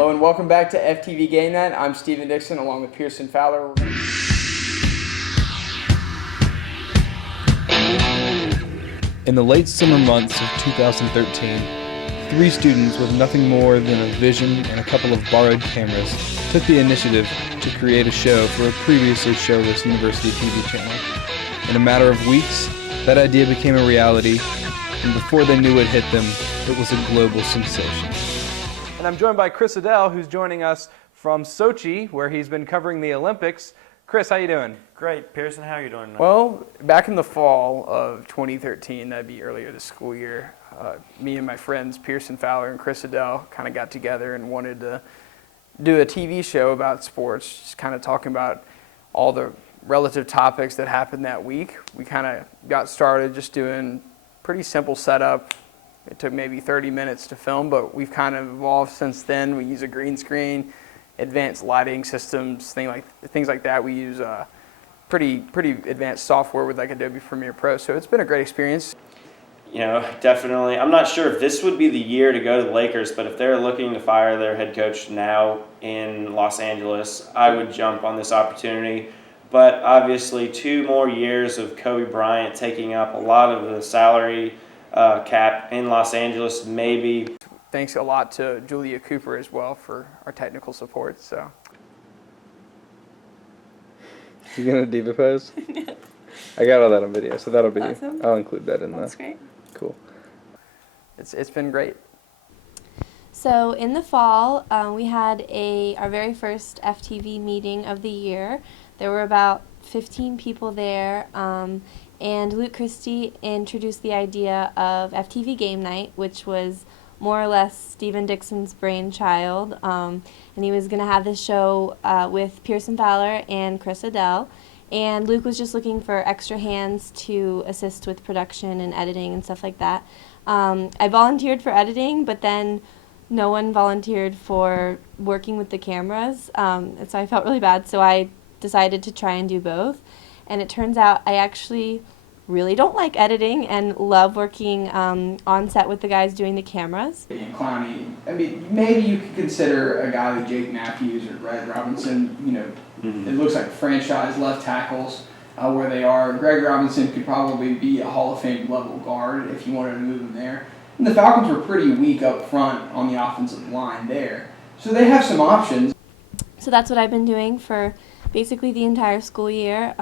Hello and welcome back to FTV Game Night. I'm Stephen Dixon along with Pearson Fowler. In the late summer months of 2013, 3 students with nothing more than a vision and a couple of borrowed cameras took the initiative to create a show for a previously showless university TV channel. In a matter of weeks, that idea became a reality, and before they knew it hit them, it was a global sensation. And I'm joined by Chris Adele, who's joining us from Sochi, where he's been covering the Olympics. Chris, how you doing? Great. Pearson, how are you doing tonight? Well, back in the fall of 2013, that'd be earlier this school year, me and my friends Pearson Fowler and Chris Adele kind of got together and wanted to do a TV show about sports, just kind of talking about all the relative topics that happened that week. We kind of got started just doing pretty simple setup. It took maybe 30 minutes to film, but we've kind of evolved since then. We use a green screen, advanced lighting systems, things like that. We use pretty advanced software with like Adobe Premiere Pro, so it's been a great experience. You know, definitely. I'm not sure if this would be the year to go to the Lakers, but if they're looking to fire their head coach now in Los Angeles, I would jump on this opportunity. But obviously 2 more years of Kobe Bryant taking up a lot of the salary cap in Los Angeles, maybe. Thanks a lot to Julia Cooper as well for our technical support. So, You gonna diva pose? I got all that on video, so that'll be. Awesome. I'll include that in That's the. great. Cool. it's been great. So in the fall, we had our very first FTV meeting of the year. There were about 15 people there, and Luke Christie introduced the idea of FTV Game Night, which was more or less Stephen Dixon's brainchild, and he was going to have this show with Pearson Fowler and Chris Adele, and Luke was just looking for extra hands to assist with production and editing and stuff like that. I volunteered for editing, but then no one volunteered for working with the cameras, and so I felt really bad, so I decided to try and do both, and it turns out I actually really don't like editing and love working on set with the guys doing the cameras. And Clowney, I mean, maybe you could consider a guy like Jake Matthews or Greg Robinson, you know, It looks like franchise left tackles where they are. Greg Robinson could probably be a Hall of Fame level guard if you wanted to move him there. And the Falcons were pretty weak up front on the offensive line there. So they have some options. So that's what I've been doing for basically the entire school year.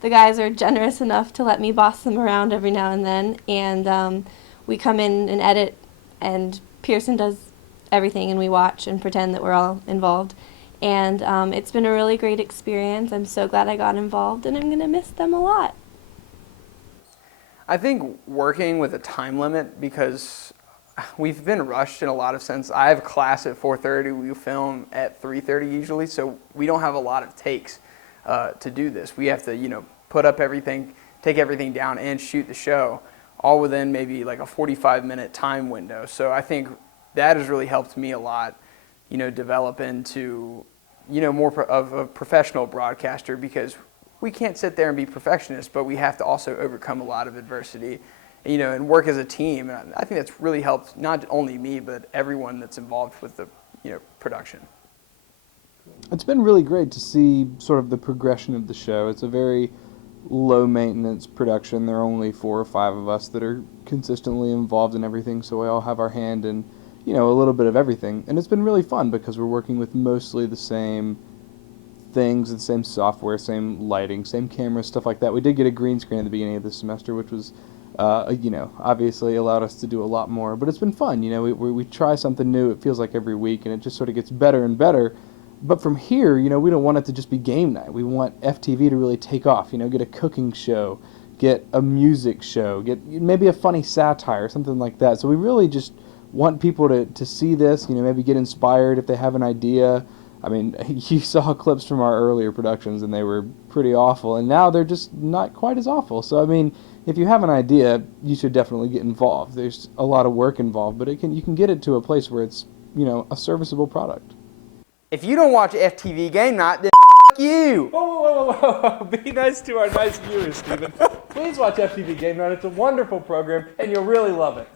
The guys are generous enough to let me boss them around every now and then, and we come in and edit, and Pearson does everything, and we watch and pretend that we're all involved. And it's been a really great experience. I'm so glad I got involved, and I'm going to miss them a lot. I think working with a time limit, because we've been rushed in a lot of sense. I have a class at 4:30. We film at 3:30 usually, so we don't have a lot of takes to do this. We have to, you know, put up everything, take everything down, and shoot the show, all within maybe like a 45-minute time window. So I think that has really helped me a lot, you know, develop into, you know, more of a professional broadcaster, because we can't sit there and be perfectionists, but we have to also overcome a lot of adversity, you know, and work as a team. And I think that's really helped not only me, but everyone that's involved with the, you know, production. It's been really great to see sort of the progression of the show. It's a very low-maintenance production. There are only 4 or 5 of us that are consistently involved in everything, so we all have our hand in, you know, a little bit of everything. And it's been really fun because we're working with mostly the same things, the same software, same lighting, same cameras, stuff like that. We did get a green screen at the beginning of the semester, which was, you know, obviously allowed us to do a lot more. But it's been fun. You know, we try something new. It feels like every week, and it just sort of gets better and better. But from here, you know, we don't want it to just be game night. We want FTV to really take off, you know, get a cooking show, get a music show, get maybe a funny satire, something like that. So we really just want people to see this, you know, maybe get inspired if they have an idea. I mean, you saw clips from our earlier productions, and they were pretty awful, and now they're just not quite as awful. So, I mean, if you have an idea, you should definitely get involved. There's a lot of work involved, but you can get it to a place where it's, you know, a serviceable product. If you don't watch FTV Game Night, then you. Whoa. Be nice to our nice viewers, Stephen. Please watch FTV Game Night. It's a wonderful program, and you'll really love it.